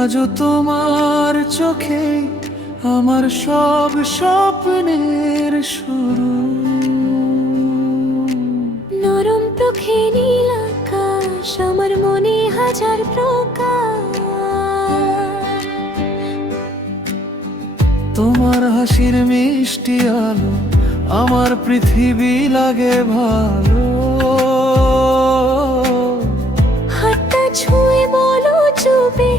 আজও তোমার চোখে আমার সব স্বপ্নের শুরু। নরম চোখে নীল আকাশ, আমার মনে হাজার প্রকাশ। তোমার হাসির মিষ্টি আলো আমার পৃথিবী লাগে ভালো। হাতটা ছুঁয়ে বলো চুপে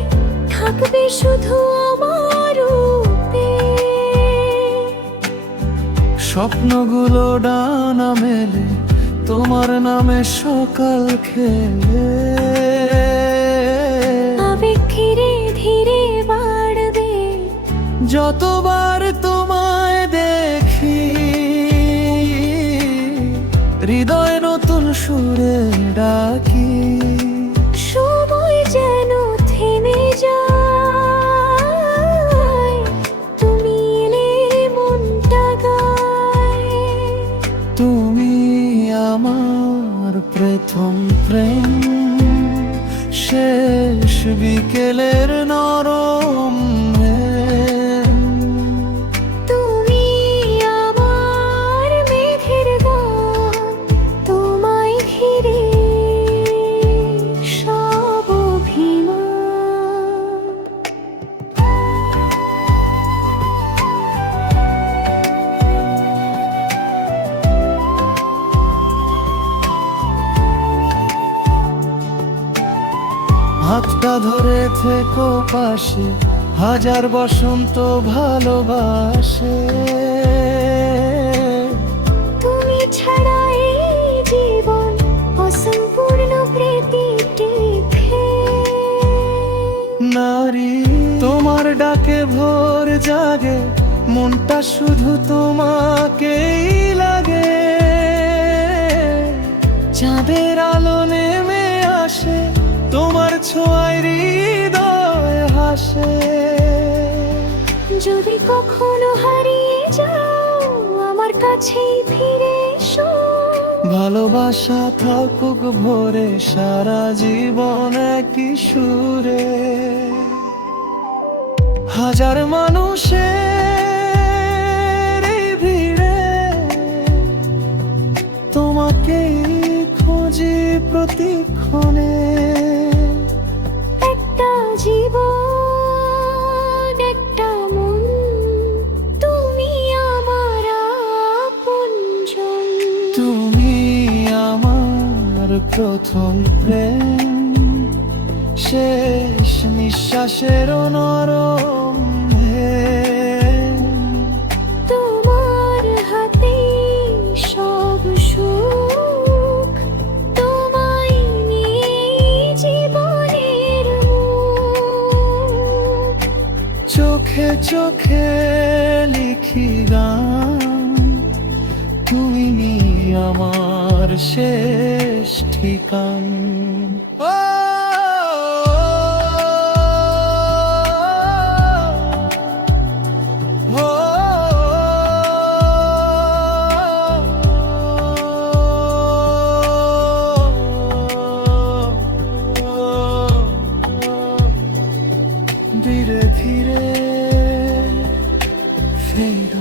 থাকবে শুধু আমার রূপে। স্বপ্নগুলো ডানা মেলে তোমার নামে সকাল খেলে। আবেগ ধীরে ধীরে বাড়বে যতবার তোমায় দেখি, হৃদয় নতুন সুরে ডাকি। সময় যেন থেমে যায়, তুমি এলে মনটা গায়। তুমি আমার প্রথম প্রেম, শেষ বিকেলের নরম হেম। তুমি আমার মেঘের গান, তোমায় ঘিরে সব অভিমান। হাতটা ধরে থেকো পাশে, হাজার বসন্ত ভালোবাসে। তুমি ছাড়া এই জীবন অসম্পূর্ণ প্রতিটিকে। নারী তোমার ডাকে ভোর জাগে, মনটা শুধু তোমাকেই লাগে। চাঁদের আলো নেমে আসে, তোমার ছোঁয়ায় হৃদয় হাসে। যদি কখনো হারিয়ে যাও আমার কাছেই ফিরে এসো। ভালোবাসা থাকুক ভরে সারা জীবন একই সুরে। হাজার মানুষের এই ভিড়ে তোমাকেই খুঁজি প্রতিক্ষণে। একটা জীবন, একটা মন, তুমি আমার আপনজন। তুমি আমার প্রথম প্রেম, শেষ নিঃশ্বাসের নরম হেম। তোমার হাতে সব সুখ, তোমায় নিয়ে জীবনের মুখ। চোখে চোখে লিখি গান, তুমি আমার শেষ ঠিকান। ধীরে ধীরে ফের